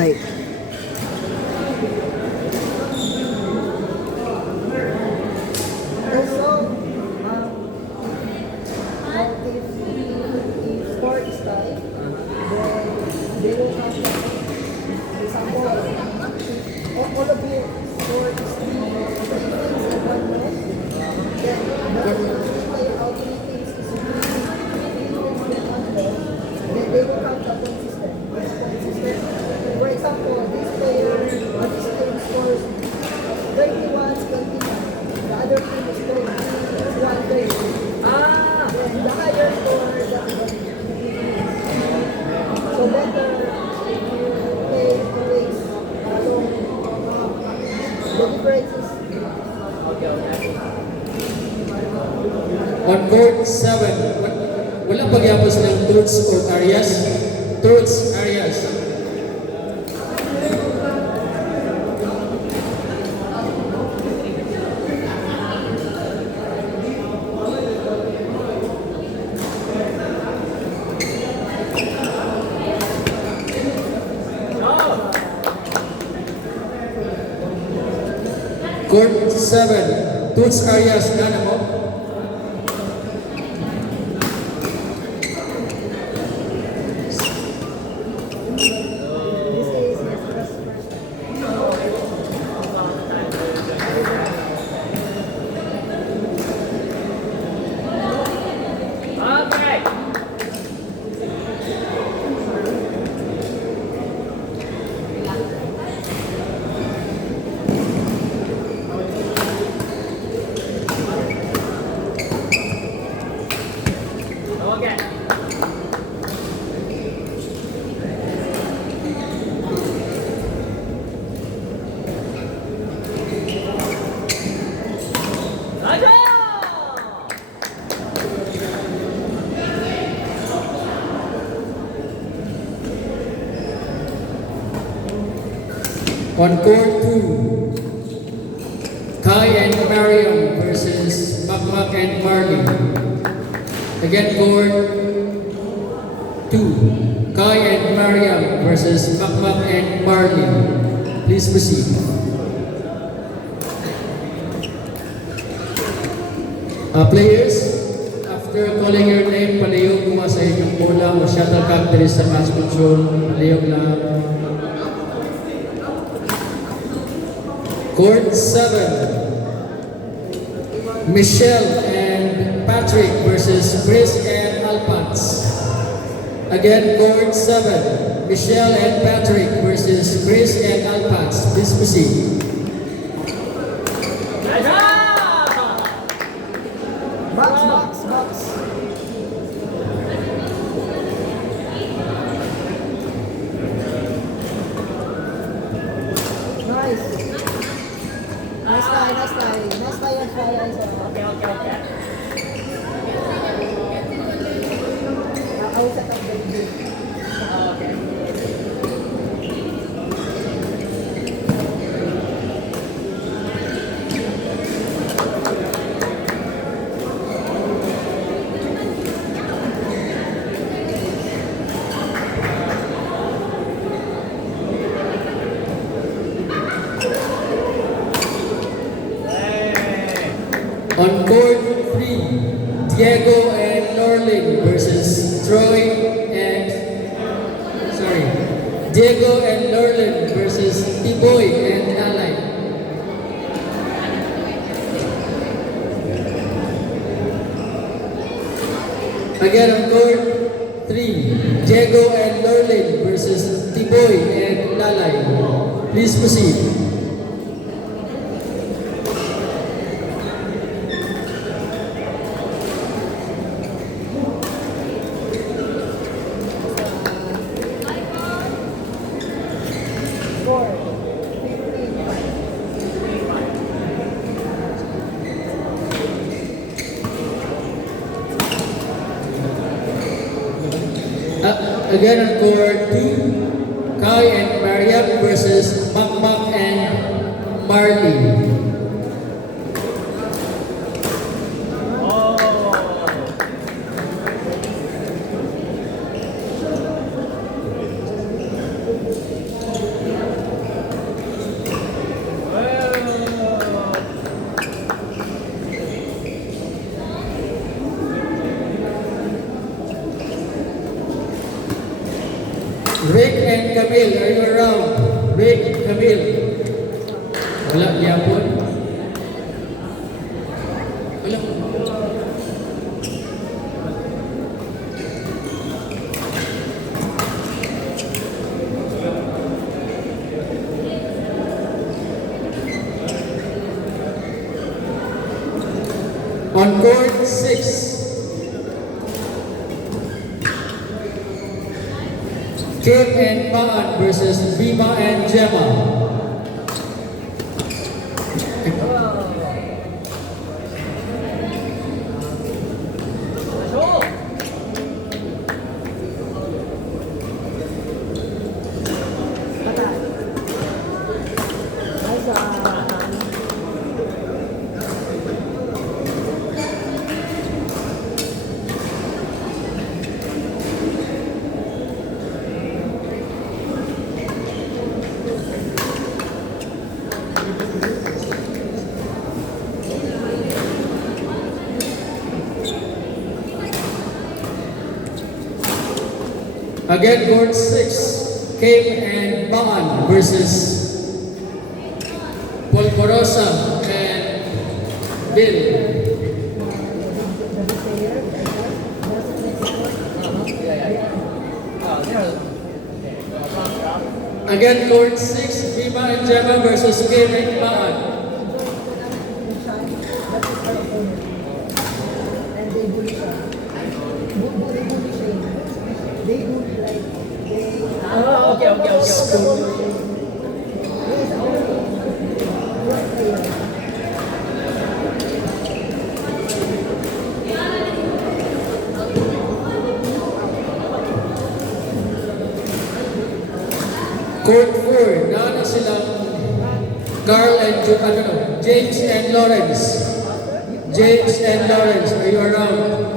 Ay. Also, if sport style, then they will have, for example, all of you sports three things in one way, then the play how many things is three things in one way, then they will have the point system. For example, this player, this team scores 21, 20, the other team is scoring 1 player. Then the higher score, so better if you play the race. So the difference is On court 7, wala pagyapos ng truths or areas? Truths, areas. Court 7, truths, areas. Gana mo? On court 2, Kai and Mariam versus Makmak and Marley. Again, court 2, Kai and Mariam versus Makmak and Marley. Please proceed. Players, after calling your name, palihog mo sa inyong bola o shuttlecock diri sa match control. Palihog lang. Court 7, Michelle and Patrick versus Chris and Alphonse. Again, court 7, Michelle and Patrick versus Chris and Alphonse. Please proceed. box. Nice. Nice try. Nice try and try. Okay. I will set up the video. Okay. On court 3, Diego and Norling versus Diego and Norling versus T-Boy and Alay. Again on court 3, Diego and Norling versus T-Boy and Lalay. Please proceed. Again on court 2, Kai and Mariam versus Makmak and Marley. Rick and Camille, are you around? Rick, Camille. Wala, yapon. Wala. On court 6, Kim and Maan versus Bima and Gemma. Patay. Nice one. Again, court 6, Kim and Maan versus Polvorosa and Bill. Again, court 6, Bima and Gemma versus Kim and Maan. That is our opponent. And they bully siya. They bully siya. They bully like, they... Okay. Yes, okay. Court 4, naana silang Carl and James and Lawrence. James and Lawrence, are you around?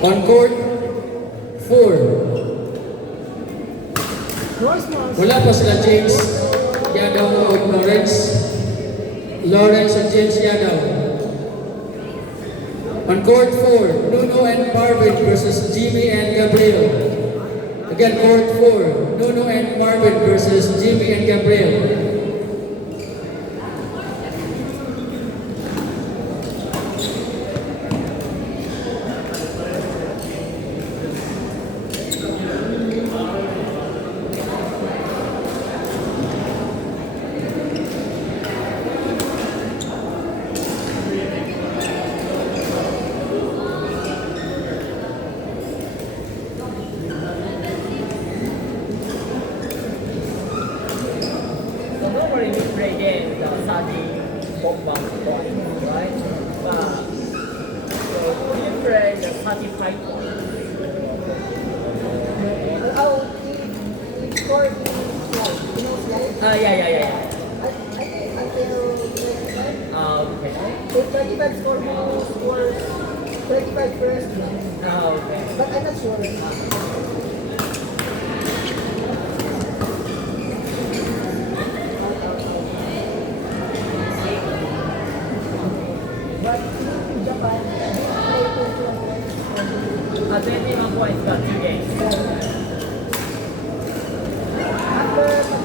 On court 4, wala pa sila James Yadaw o Lawrence. Lawrence and James Yadaw. On court 4, Nuno and Marvin versus Jimmy and Gabriel. Again, court 4, Nuno and Marvin versus Jimmy and Gabriel. Normally we play games 31 points, right? But so we play the 35 points. Oh, he scored in slide. You know slide? Yeah. I think until 35. Okay. If 35 score mo, scores 35 first. Okay. But I'm not sure. But in Japan, they play 21 points got 2 games. After